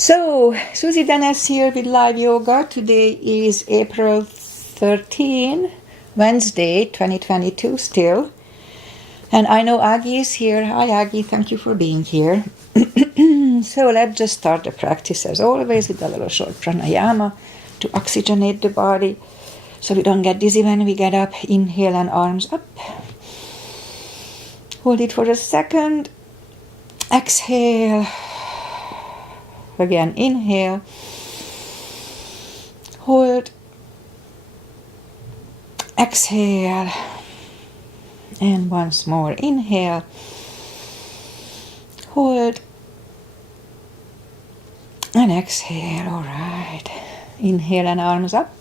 So, Susie Dennis here with Live Yoga. Today is April 13, Wednesday, 2022 still. And I know Aggie is here. Hi Aggie, thank you for being here. So let's just start the practice as always with a little short pranayama to oxygenate the body so we don't get dizzy when we get up. Inhale and arms up. Hold it for a second. Exhale. Again, inhale, hold, exhale, and once more, inhale, hold, and exhale. All right, inhale and arms up,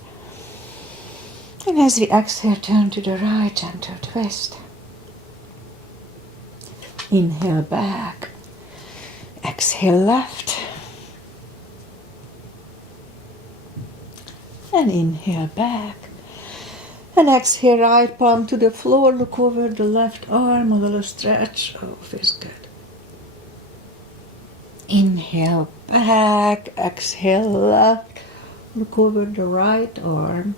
and as we exhale, turn to the right, gentle twist, inhale back, exhale left, and inhale back. And exhale, right palm to the floor. Look over the left arm, a little stretch. Oh, feels good. Inhale back. Exhale left. Look over the right arm.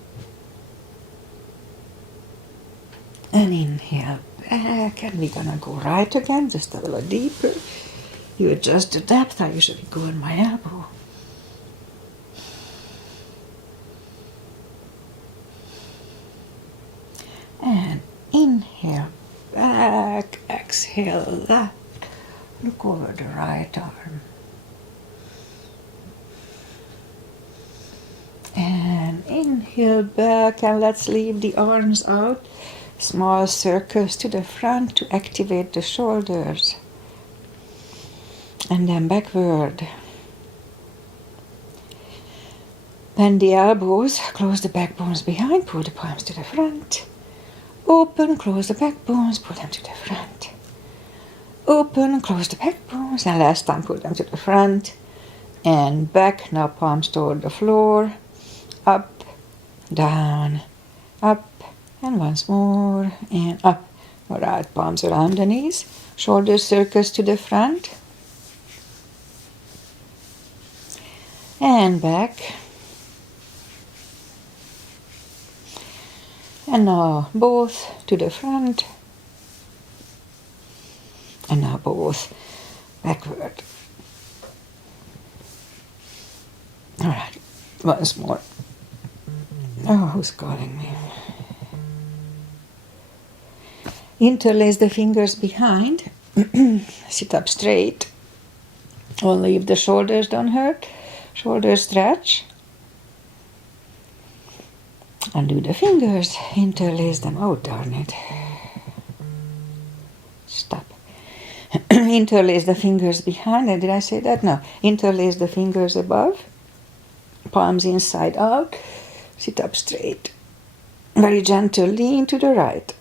And inhale back. And we're gonna go right again, just a little deeper. You adjust the depth. I usually go on my elbow. And inhale back, exhale left, look over the right arm. And inhale back, and let's leave the arms out. Small circles to the front to activate the shoulders. And then backward. Bend the elbows, close the back bones behind, pull the palms to the front. Open, close the back bones, pull them to the front. Open, close the back bones, and last time pull them to the front. And back, now palms toward the floor. Up, down, up, and once more, and up. All right, palms around the knees. Shoulder circles to the front. And back. And now both to the front. And now both backward. All right, once more. Oh, who's calling me? Interlace the fingers behind. Sit up straight. Only if the shoulders don't hurt. Shoulders stretch. Undo the fingers, interlace them. Oh, darn it. Stop. Interlace the fingers behind. Did I say that? No. Interlace the fingers above. Palms inside out. Sit up straight. Very gentle. Lean to the right.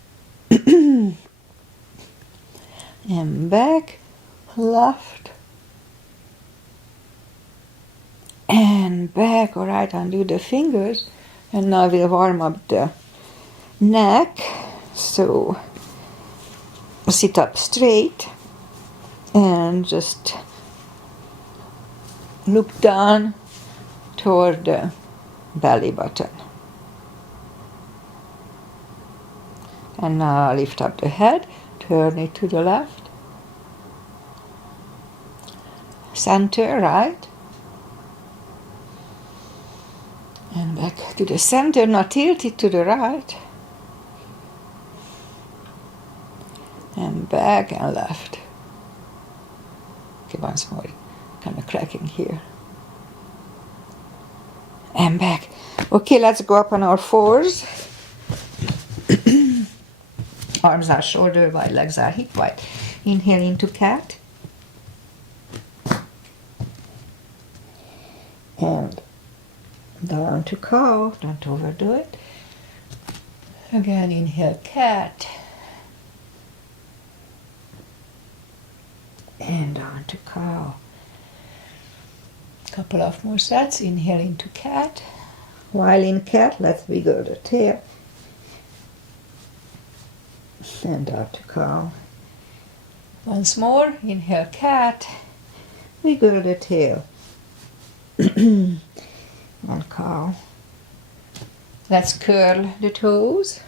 And back. Left. And back. All right. Undo the fingers. And now we'll warm up the neck. So sit up straight and just look down toward the belly button. And now lift up the head, turn it to the left, center, right. And back to the center, now tilt it to the right. And back and left. Okay, once more, kind of cracking here. And back. Okay, let's go up on our fours. Arms are shoulder wide, legs are hip wide. Inhale into cat. And down to cow, don't overdo it. Again, inhale, cat. And down to cow. Couple of more sets. Inhale into cat. While in cat, let's wiggle the tail. And down to cow. Once more, inhale, cat. Wiggle the tail. And cow. Let's curl the toes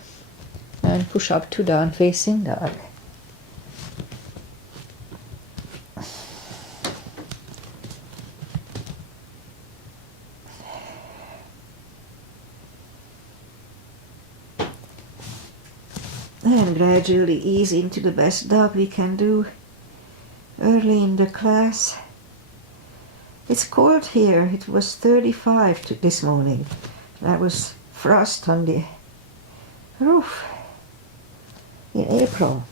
and push up to down facing dog. And gradually ease into the best dog we can do early in the class. It's cold here. It was 35 this morning. There was frost on the roof in April.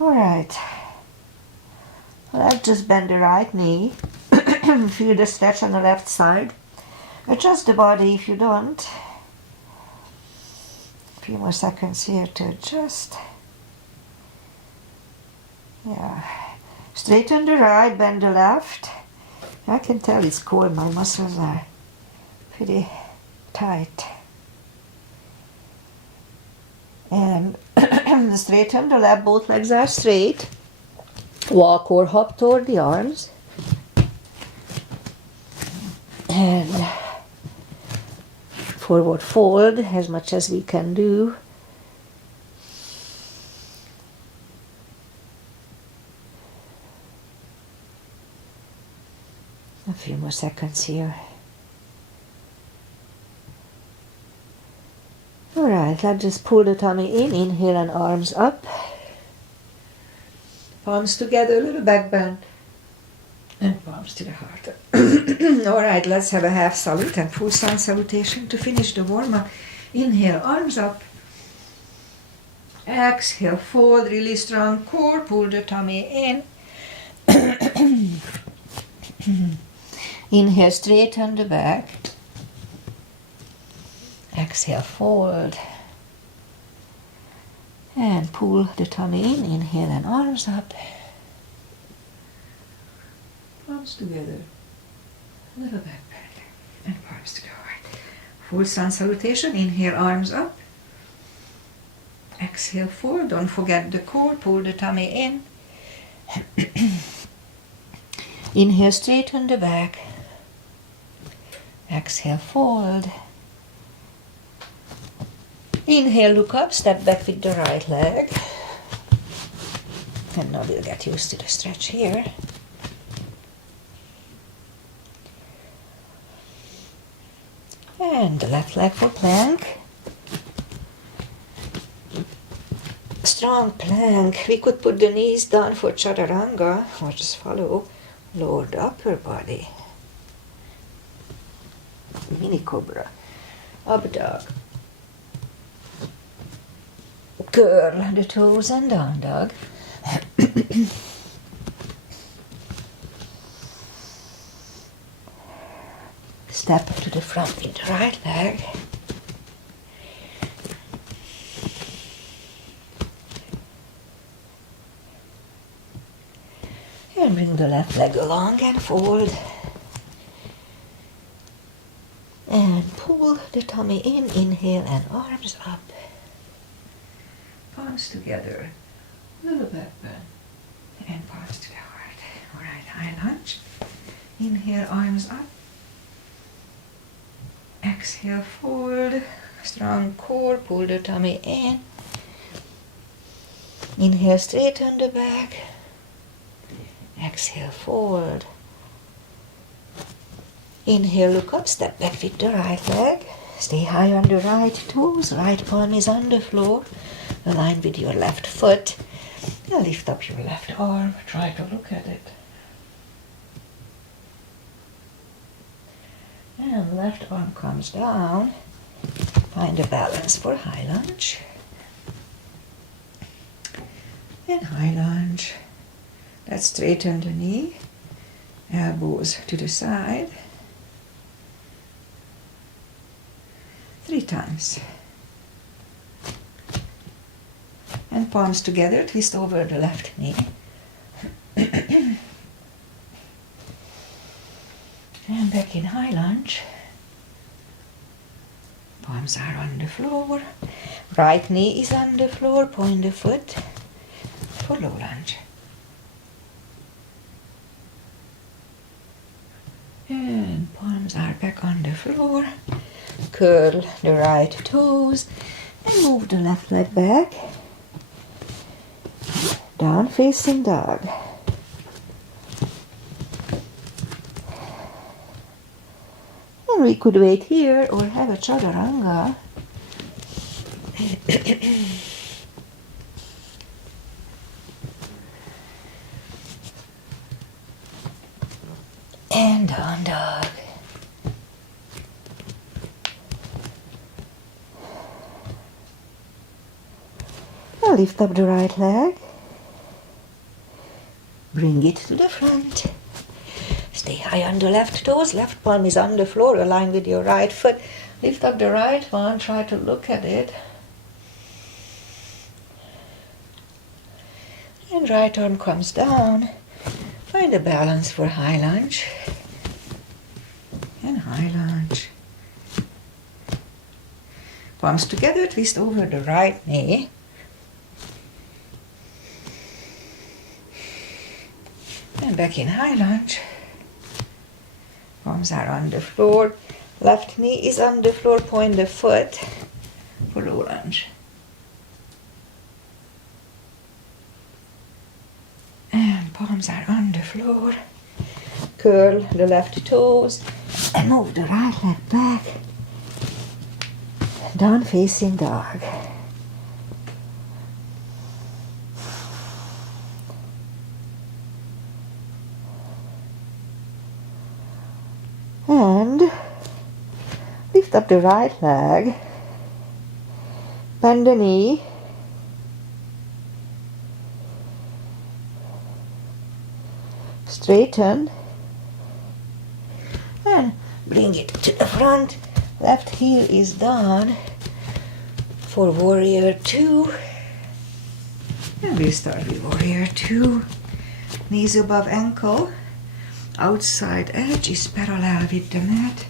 Alright. Let's just bend the right knee. Feel the stretch on the left side. Adjust the body if you don't. A few more seconds here to adjust. Yeah. Straighten the right, bend the left. I can tell it's cold. My muscles are pretty tight. And straighten the left, both legs are straight. Walk or hop toward the arms. And forward fold as much as we can do. A few more seconds here. Alright, let's just pull the tummy in, inhale and arms up. Palms together, a little back bend. And palms to the heart. Alright, let's have a half salute and full sun salutation to finish the warm-up. Inhale, arms up. Exhale, fold, really strong core, pull the tummy in. Inhale, straighten the back. Exhale, fold. And pull the tummy in. Inhale and arms up. Palms together. A little back bend. And palms to the heart. Full sun salutation. Inhale, arms up. Exhale, fold. Don't forget the core. Pull the tummy in. Inhale, straighten the back. Exhale, fold. Inhale, look up, step back with the right leg. And now we'll get used to the stretch here. And the left leg for plank. Strong plank. We could put the knees down for chaturanga or just follow. Lower the upper body. Mini cobra. Up dog. Curl the toes and down dog. Step to the front with the right leg. And bring the left leg along and fold. And pull the tummy in, inhale and arms up. Palms together, little back bend, and palms to the heart. Alright, high lunge. Inhale, arms up. Exhale, fold. Strong core, pull the tummy in. Inhale, straighten the back. Exhale, fold. Inhale, look up, step back with the right leg. Stay high on the right toes, right palm is on the floor. Align with your left foot. Now lift up your left arm, try to look at it. And left arm comes down. Find a balance for high lunge. And high lunge. Let's straighten the knee. Elbows to the side. 3 times. And palms together, twist over the left knee. And back in high lunge. Palms are on the floor. Right knee is on the floor, point the foot for low lunge. And palms are back on the floor. Curl the right toes and move the left leg back. Down facing dog. And we could wait here or have a chaturanga. And down dog. Now lift up the right leg. Bring it to the front. Stay high on the left toes. Left palm is on the floor, align with your right foot. Lift up the right one. Try to look at it. And right arm comes down. Find a balance for high lunge. And high lunge. Palms together, twist over the right knee. And back in high lunge. Palms are on the floor. Left knee is on the floor, point the foot for low lunge. And palms are on the floor. Curl the left toes and move the right leg back. Down facing dog. And lift up the right leg. Bend the knee. Straighten. And bring it to the front. Left heel is down for warrior 2. And we start with warrior 2. Knees above ankle. Outside edge is parallel with the mat.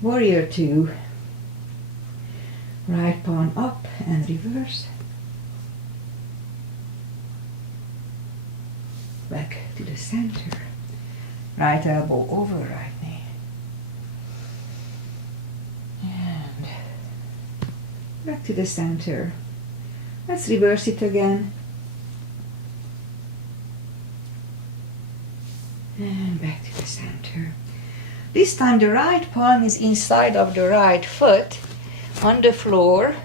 Warrior 2. Right palm up and reverse. Back to the center. Right elbow over right knee. And back to the center. Let's reverse it again. And back to the center. This time the right palm is inside of the right foot on the floor.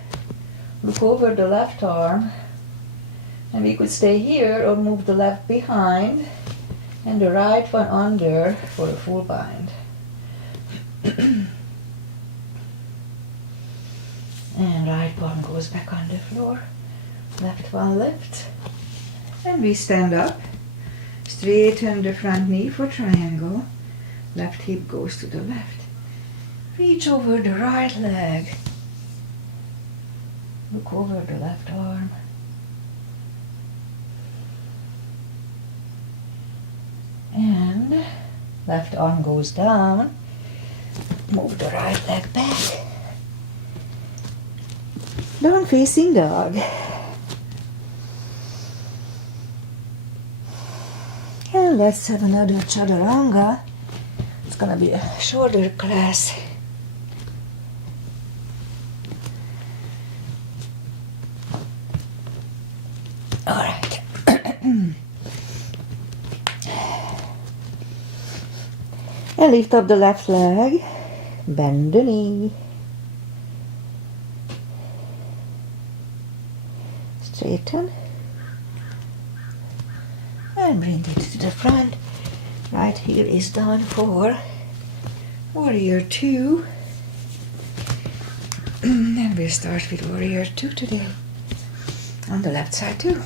Look over the left arm. And we could stay here or move the left behind and the right one under for a full bind. And right palm goes back on the floor. Left one lifts. And we stand up. Straighten the front knee for triangle. Left hip goes to the left. Reach over the right leg. Look over the left arm. And left arm goes down. Move the right leg back. Down facing dog. And let's have another chaturanga. It's gonna be a shorter class. All right. And lift up the left leg. Bend the knee. Straighten. And bring it to the front. Right heel is down for warrior 2. And we'll start with warrior 2 today. On the left side too.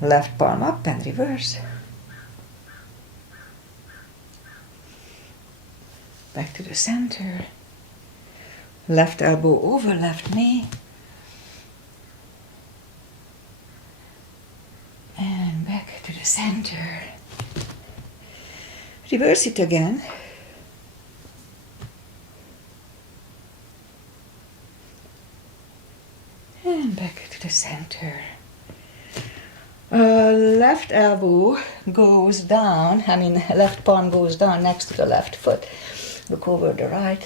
Left palm up and reverse. Back to the center. Left elbow over left knee. And back to the center. Reverse it again. And back to the center. Left elbow goes down, left palm goes down next to the left foot. Look over the right.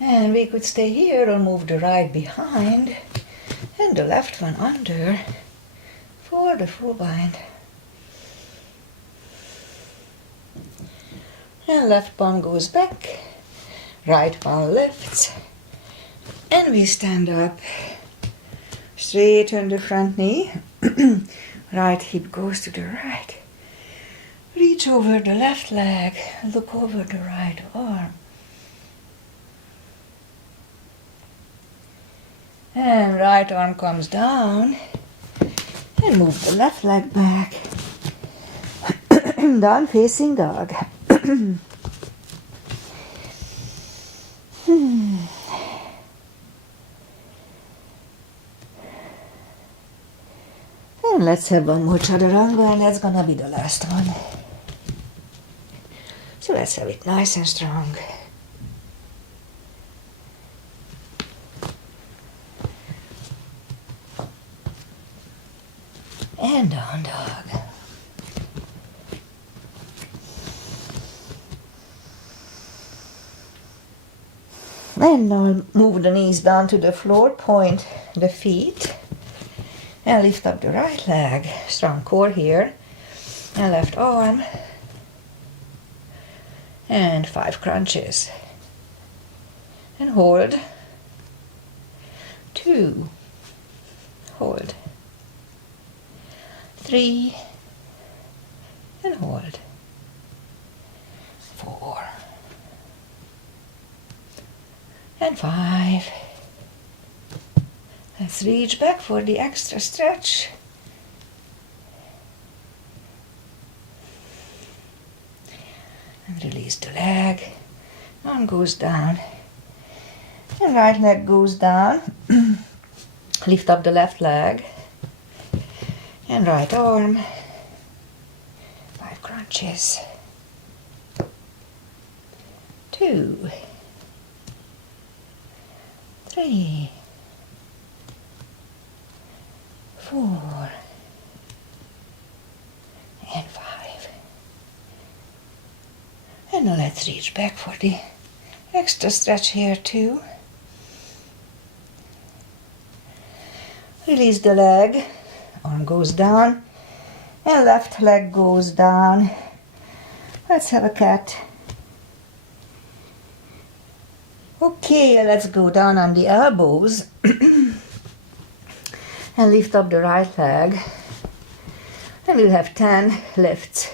And we could stay here or move the right behind and the left one under for the full bind. And left palm goes back, right palm lifts, and we stand up. Straighten the front knee, right hip goes to the right. Reach over the left leg, look over the right arm. And right arm comes down, and move the left leg back. Down facing dog. And let's have one more chaturanga, and that's gonna be the last one. So let's have it nice and strong. And down dog. And now move the knees down to the floor, point the feet, and lift up the right leg. Strong core here. And left arm. And 5 crunches. And hold. 2. Hold. 3. And hold. 4. And 5. Let's reach back for the extra stretch. And release the leg. Arm goes down. And right leg goes down. Lift up the left leg. And right arm. 5 crunches. 2. 3. 4. And 5. And now let's reach back for the extra stretch here too. Release the leg. Arm goes down. And left leg goes down. Let's have a cat. Okay, let's go down on the elbows and lift up the right leg, and we'll have 10 lifts.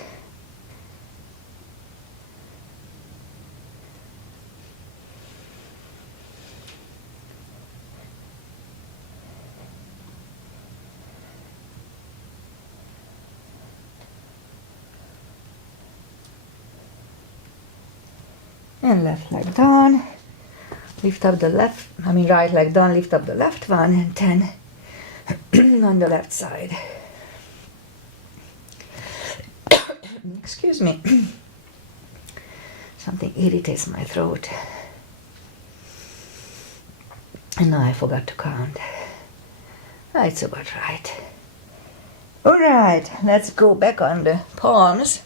And left leg down. Lift up the right leg down, lift up the left one, and 10 on the left side. Excuse me. Something irritates my throat. And now I forgot to count. It's about right. Alright, let's go back on the palms.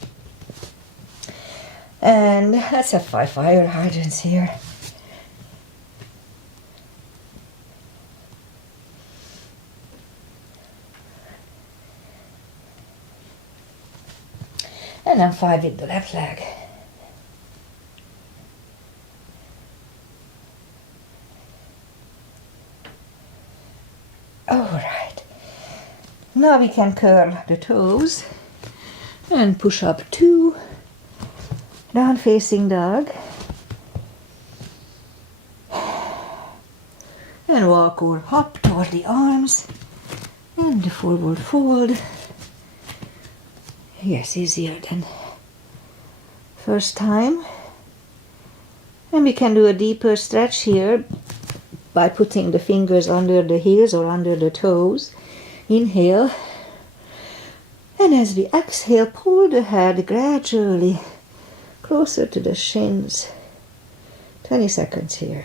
And let's have 5 fire hydrants here. And then 5 with the left leg. Alright. Now we can curl the toes and push up 2. Down facing dog. And walk or hop toward the arms. And the forward fold. Yes, easier than first time. And we can do a deeper stretch here by putting the fingers under the heels or under the toes. Inhale. And as we exhale, pull the head gradually closer to the shins. 20 seconds here.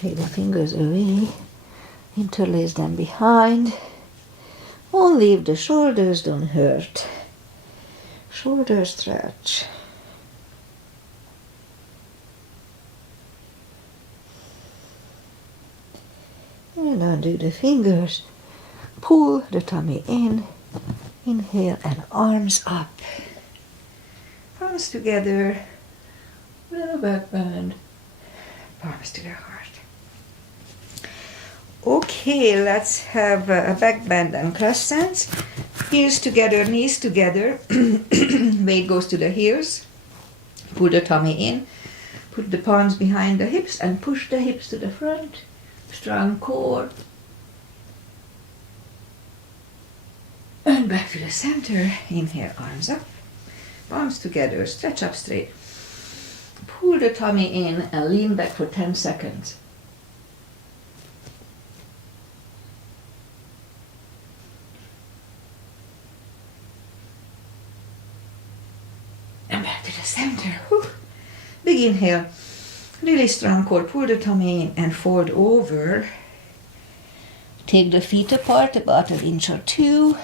Take the fingers away, interlace them behind. Only if the shoulders don't hurt. Shoulder stretch. And undo the fingers. Pull the tummy in. Inhale and arms up. Palms together. Little back bend. Palms to the heart. Okay, let's have a back bend and crescents. Heels together, knees together. Weight goes to the heels. Pull the tummy in. Put the palms behind the hips and push the hips to the front. Strong core. And back to the center. Inhale, arms up. Palms together, stretch up straight. Pull the tummy in and lean back for 10 seconds. And back to the center. Whew. Big inhale. Really strong core. Pull the tummy in and fold over. Take the feet apart about 1 inch or 2.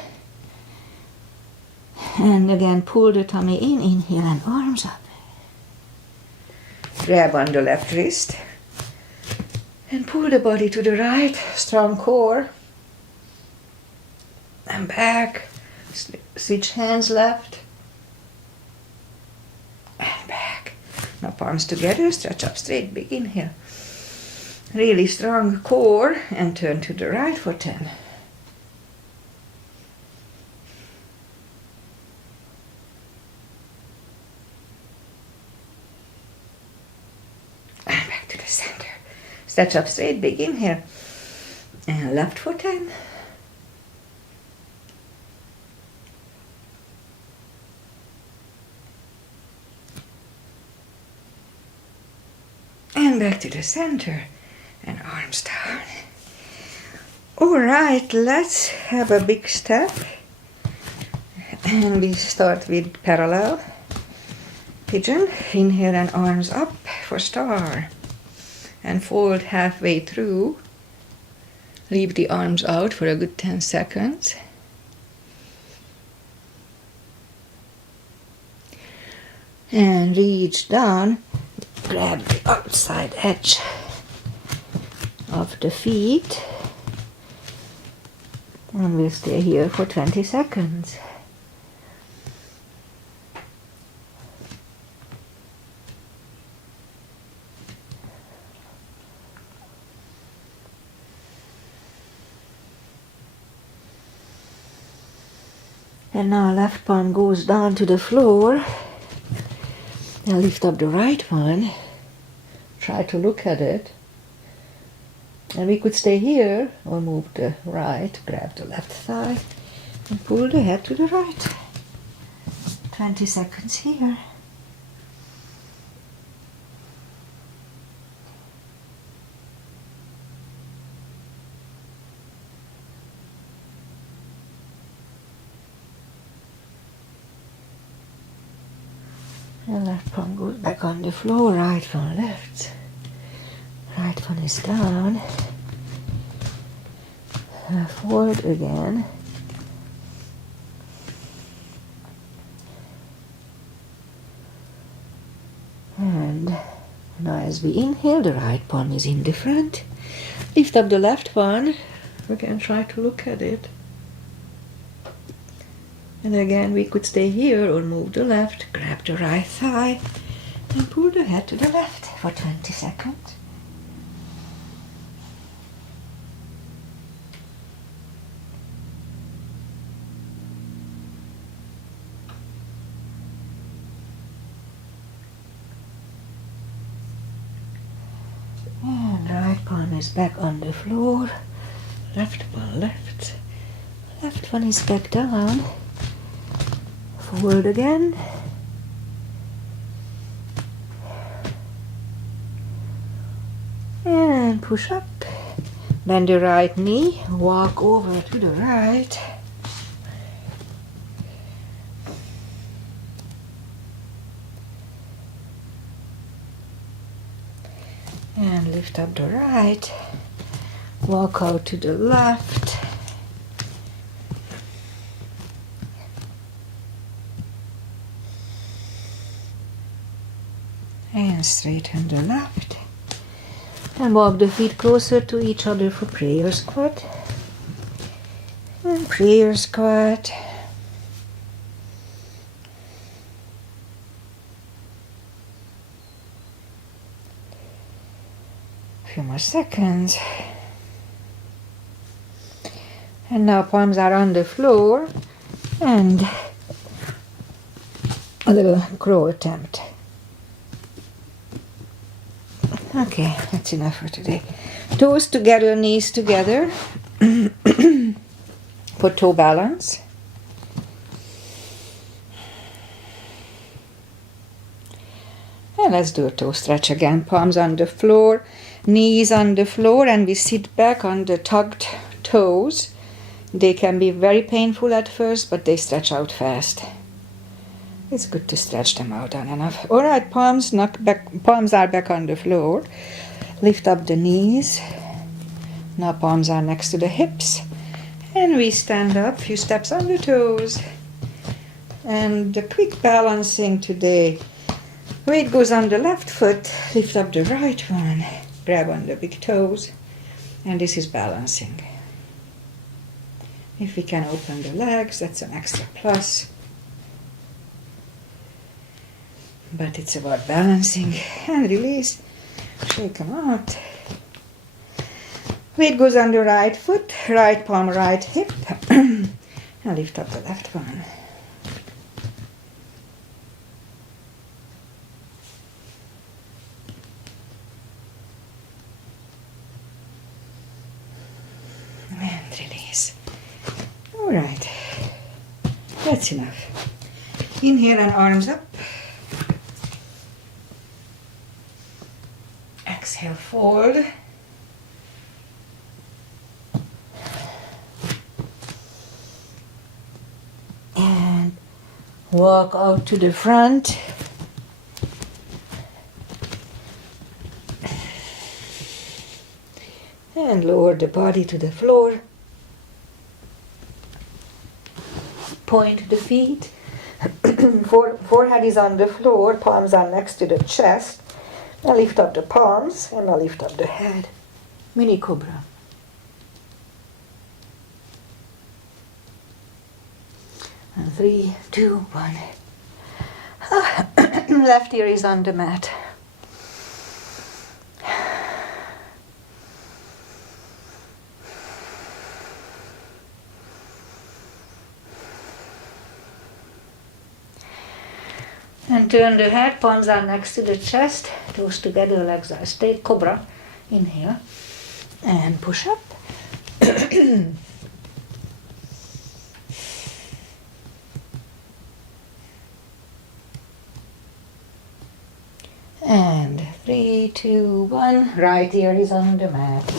And again, pull the tummy in. Inhale and arms up. Grab on the left wrist. And pull the body to the right. Strong core. And back. Switch hands left. And back. Now palms together, stretch up straight, big inhale. Really strong core and turn to the right for 10. And back to the center. Stretch up straight, big inhale. And left for 10. And back to the center and arms down. All right, let's have a big step. And we start with parallel pigeon. Inhale and arms up for star. And fold halfway through. Leave the arms out for a good 10 seconds. And reach down. Grab the outside edge of the feet. And we'll stay here for 20 seconds. And now left palm goes down to the floor. Now lift up the right one. Try to look at it. And we could stay here or move the right, grab the left thigh and pull the head to the right. 20 seconds here. And left palm goes back on the floor, right one left. Right one is down. Forward again. And now as we inhale, the right palm is in the front. Lift up the left one. Again, try to look at it. And again, we could stay here or move the left, grab the right thigh, and pull the head to the left for 20 seconds. And right palm is back on the floor, left one left, left one is back down. Forward again. And push up. Bend the right knee. Walk over to the right. And And lift up the right. Walk out to the left. And straighten the left. And walk the feet closer to each other for prayer squat. And prayer squat. Few more seconds. And now palms are on the floor and a little crow attempt. Okay, that's enough for today. Toes together, knees together for toe balance. And let's do a toe stretch again. Palms on the floor, knees on the floor, and we sit back on the tucked toes. They can be very painful at first, but they stretch out fast. It's good to stretch them out on enough. All right, palms are back on the floor. Lift up the knees. Now palms are next to the hips. And we stand up, few steps on the toes. And the quick balancing today. Weight goes on the left foot, lift up the right one, grab on the big toes, and this is balancing. If we can open the legs, that's an extra plus. But it's about balancing and release. Shake them out. Weight goes on the right foot, right palm, right hip, and lift up the left one. And release. All right, that's enough. Inhale and arms up. Exhale, fold. And walk out to the front. And lower the body to the floor. Point the feet. Forehead is on the floor, palms are next to the chest. Now lift up the palms and now lift up the head. Mini cobra. And 3, 2, 1. Left ear is on the mat. And turn the head, palms are next to the chest, toes together, legs are straight, cobra. Inhale and push up. And 3, 2, 1, right ear is on the mat.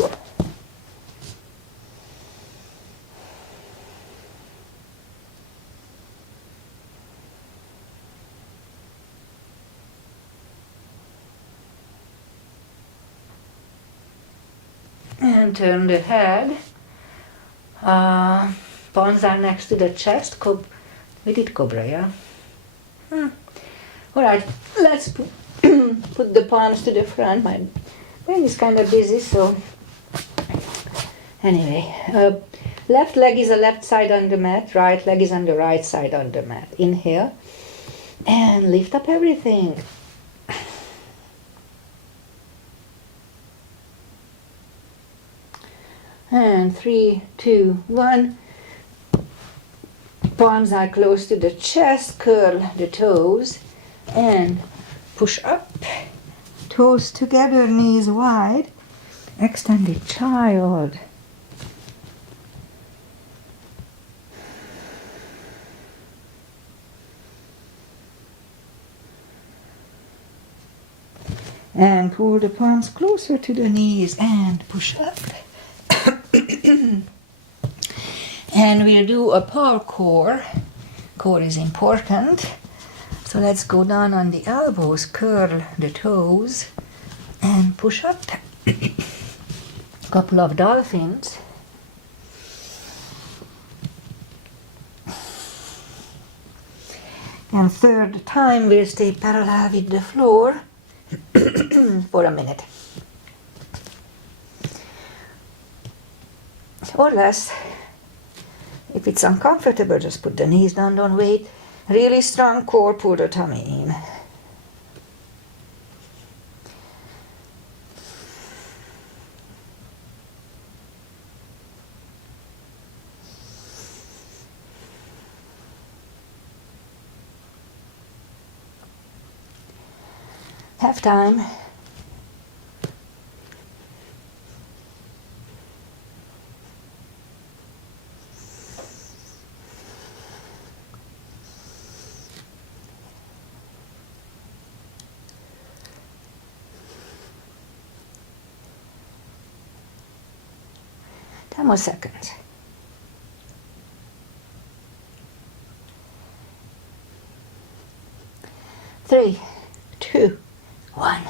And turn the head. Palms are next to the chest. We did cobra, yeah? Alright, let's put the palms to the front. My brain is kind of busy, so anyway. Left leg is the left side on the mat. Right leg is on the right side on the mat. Inhale. And lift up everything. And 3, 2, 1. Palms are close to the chest. Curl the toes and push up. Toes together, knees wide. Extended child. And pull the palms closer to the knees and push up. And we'll do a power core. Core is important. So let's go down on the elbows, curl the toes, and push up. Couple of dolphins. And third time we'll stay parallel with the floor for a minute. Or less. If it's uncomfortable, just put the knees down, don't wait. Really strong core, pull the tummy in. Have time. Ten more seconds. Three, two, 1.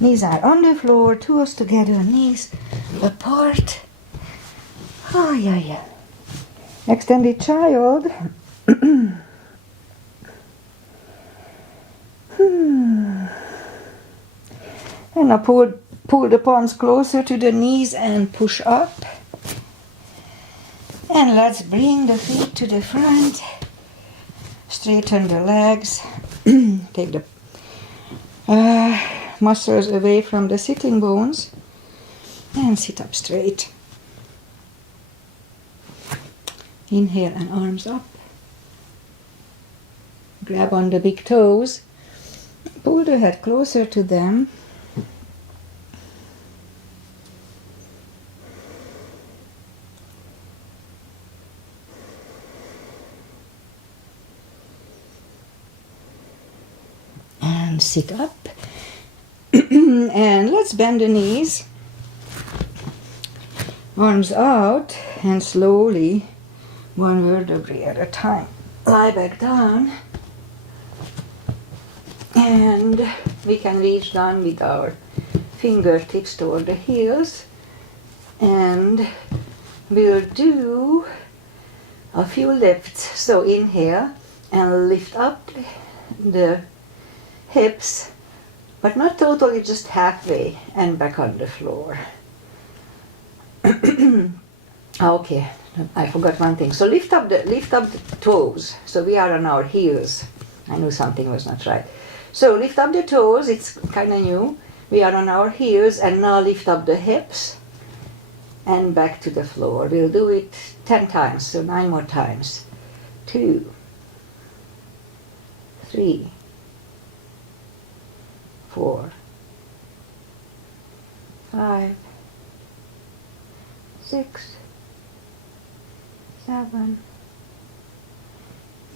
Knees are on the floor, toes together, knees apart. Oh, yeah. Extended child. And now pull the palms closer to the knees and push up. And let's bring the feet to the front. Straighten the legs. Take the muscles away from the sitting bones and sit up straight. Inhale and arms up. Grab on the big toes. Pull the head closer to them. And sit up. And let's bend the knees. Arms out and slowly, one vertebrae at a time. Lie back down. And we can reach down with our fingertips toward the heels. And we'll do a few lifts. So inhale and lift up the hips, but not totally, just halfway, and back on the floor. Okay, I forgot one thing. So lift up the toes. So we are on our heels. I knew something was not right. So lift up the toes, it's kind of new. We are on our heels, and now lift up the hips and back to the floor. We'll do it 10 times, so 9 more times. 2, 3, 4, 5, 6, 7,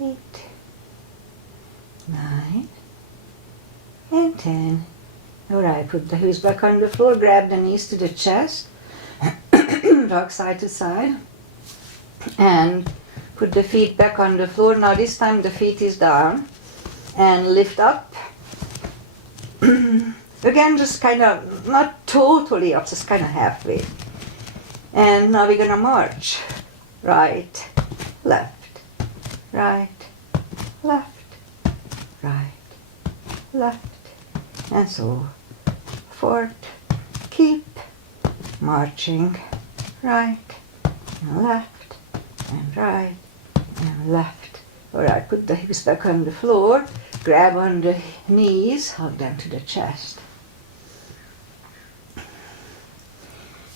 8, 9, and 10. Alright, put the heels back on the floor, grab the knees to the chest, rock side to side, and put the feet back on the floor. Now this time the feet is down, and lift up. Again, just kind of, not totally up, just kind of halfway. And now we're going to march. Right, left, right, left, right, left, and so forth. Keep marching. Right, and left, and right, and left. Alright, put the hips back on the floor. Grab on the knees, hug them to the chest.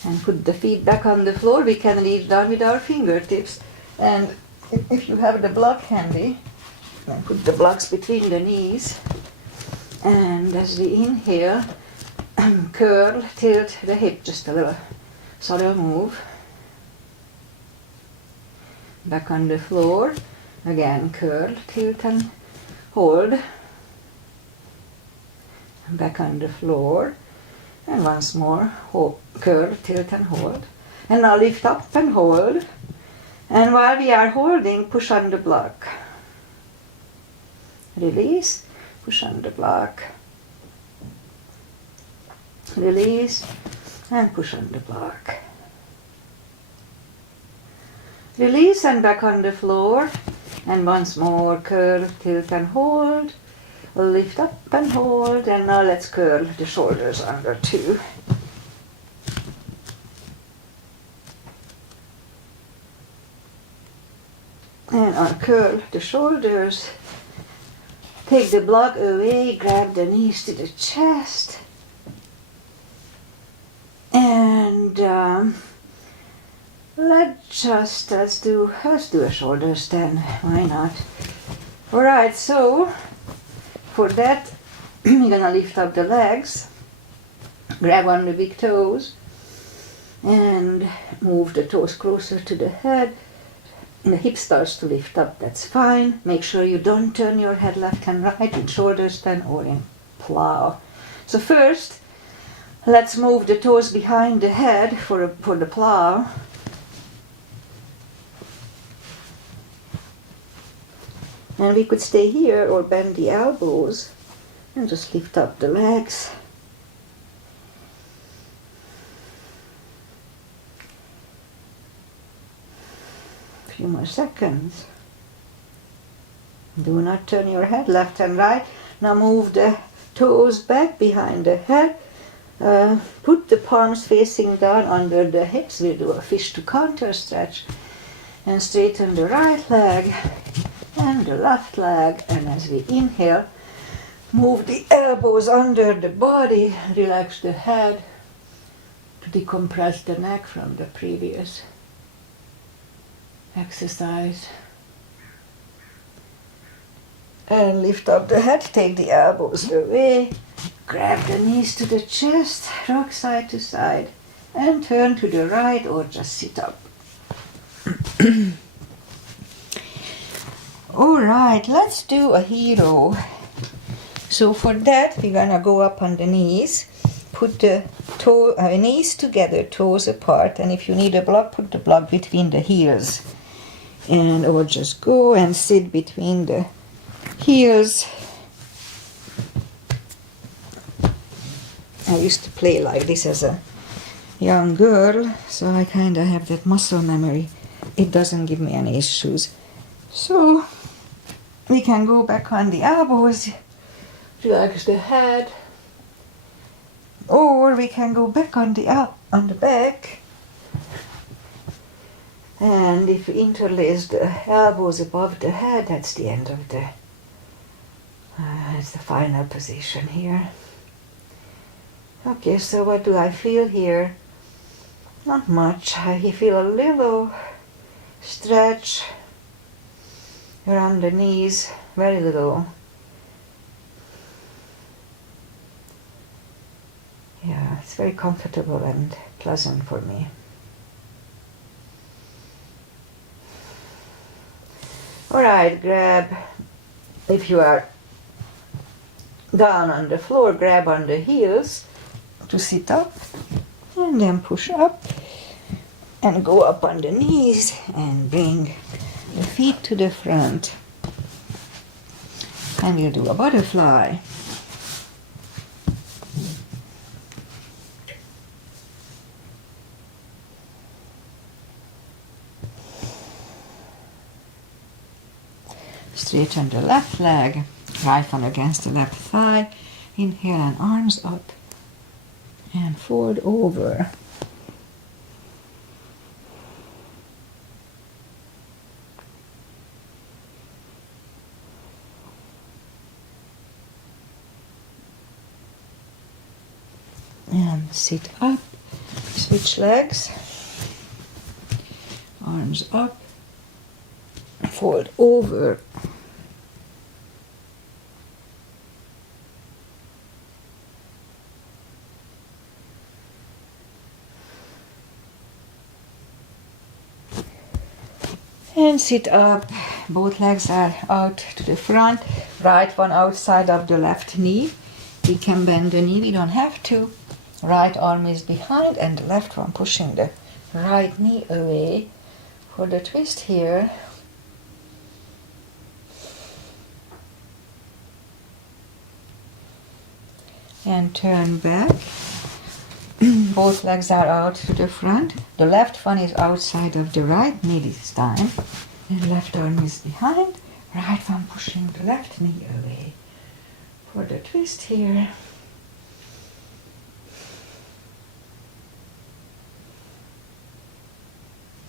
And put the feet back on the floor. We can reach down with our fingertips. And if you have the block handy, then put the blocks between the knees. And as we inhale, curl, tilt the hip, just a little subtle move. Back on the floor. Again, curl, tilt and hold. Back on the floor. And once more, hold, curl, tilt and hold. And now lift up and hold. And while we are holding, push on the block. Release, push on the block. Release, and push on the block. Release and back on the floor, and once more curl, tilt and hold, lift up and hold, and now let's curl the shoulders under too. And uncurl the shoulders, take the block away, grab the knees to the chest, and let's do a shoulder stand. Why not? All right. So for that, we're gonna lift up the legs, grab on the big toes, and move the toes closer to the head. The hip starts to lift up. That's fine. Make sure you don't turn your head left and right in shoulder stand or in plow. So first, let's move the toes behind the head for the plow. And we could stay here or bend the elbows and just lift up the legs. A few more seconds. Do not turn your head left and right. Now move the toes back behind the head. Put the palms facing down under the hips. We'll do a fish to counter stretch. And straighten the right leg and the left leg. And as we inhale, move the elbows under the body. Relax the head to decompress the neck from the previous exercise. And lift up the head, take the elbows away, grab the knees to the chest, rock side to side, and turn to the right or just sit up. Alright, let's do a hero. So for that, we're gonna go up on the knees, put the knees together, toes apart, and if you need a block, put the block between the heels. And or just go and sit between the heels. I used to play like this as a young girl, so I kind of have that muscle memory. It doesn't give me any issues. So we can go back on the elbows, relax the head, or we can go back on the back. And if you interlace the elbows above the head, that's the end of the that's the final position here. Okay, so what do I feel here? Not much. I feel a little stretch around the knees, very little. Yeah, it's very comfortable and pleasant for me. Alright, grab, if you are down on the floor, grab on the heels to sit up, and then push up and go up on the knees and bring the feet to the front. And we'll do a butterfly. Straighten the left leg, right one against the left thigh. Inhale and arms up and fold over. And sit up, switch legs, arms up, fold over. And sit up, both legs are out to the front, right one outside of the left knee. We can bend the knee, we don't have to. Right arm is behind and the left one pushing the right knee away for the twist here. And turn back both legs are out to the front. The left one is outside of the right knee this time. And left arm is behind. Right one pushing the left knee away. For the twist here.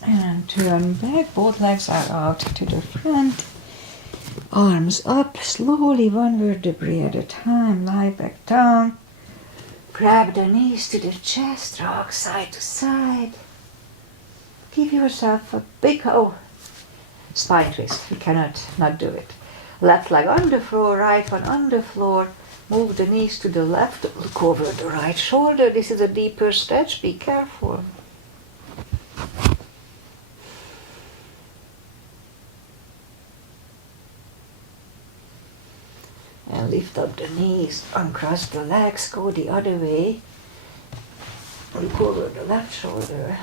And turn back. Both legs are out to the front. Arms up, slowly, one vertebrae at a time. Lie back down. Grab the knees to the chest, rock side to side. Give yourself a big spine twist. You cannot not do it. Left leg on the floor, right one on the floor. Move the knees to the left. Look over the right shoulder. This is a deeper stretch. Be careful. And lift up the knees, uncross the legs, go the other way. Look over the left shoulder.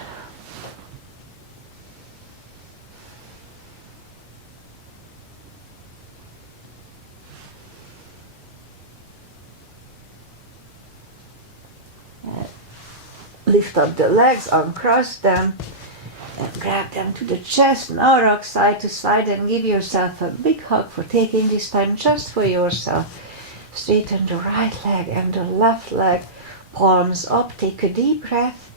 And lift up the legs, uncross them, and grab them to the chest. Now rock side to side and give yourself a big hug for taking this time just for yourself. Straighten the right leg and the left leg. Palms up. Take a deep breath.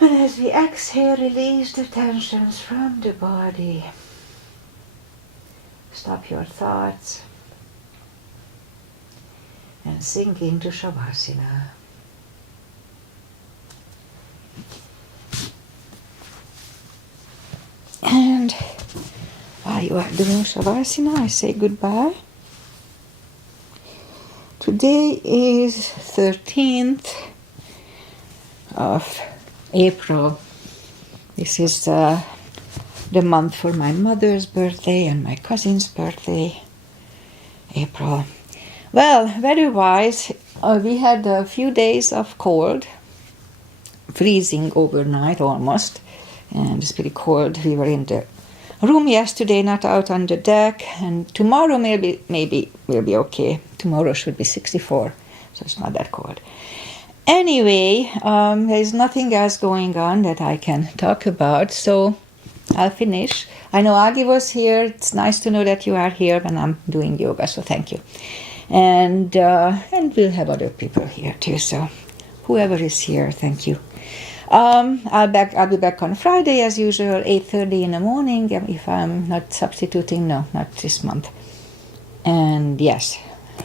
And as we exhale, release the tensions from the body. Stop your thoughts. And sink into Shavasana. And while you are doing Shavasana, I say goodbye. Today is 13th of April. This is the month for my mother's birthday and my cousin's birthday. April. Well, weather-wise, we had a few days of cold, freezing overnight almost. And it's pretty cold. We were in the room yesterday, not out on the deck. And tomorrow maybe will be okay. Tomorrow should be 64, so it's not that cold. Anyway, there is nothing else going on that I can talk about, so I'll finish. I know Agi was here. It's nice to know that you are here when I'm doing yoga, so thank you. And we'll have other people here too, so whoever is here, thank you. I'll be back on Friday as usual, 8:30 in the morning, if I'm not substituting. No, not this month. And yes,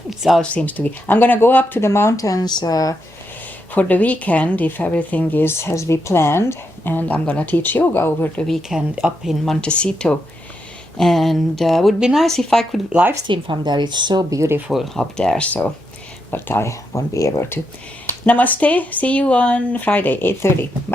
it all seems to be. I'm going to go up to the mountains for the weekend if everything is as we planned, and I'm going to teach yoga over the weekend up in Montecito. And it would be nice if I could live stream from there. It's so beautiful up there, but I won't be able to. Namaste. See you on Friday, 8:30. Bye.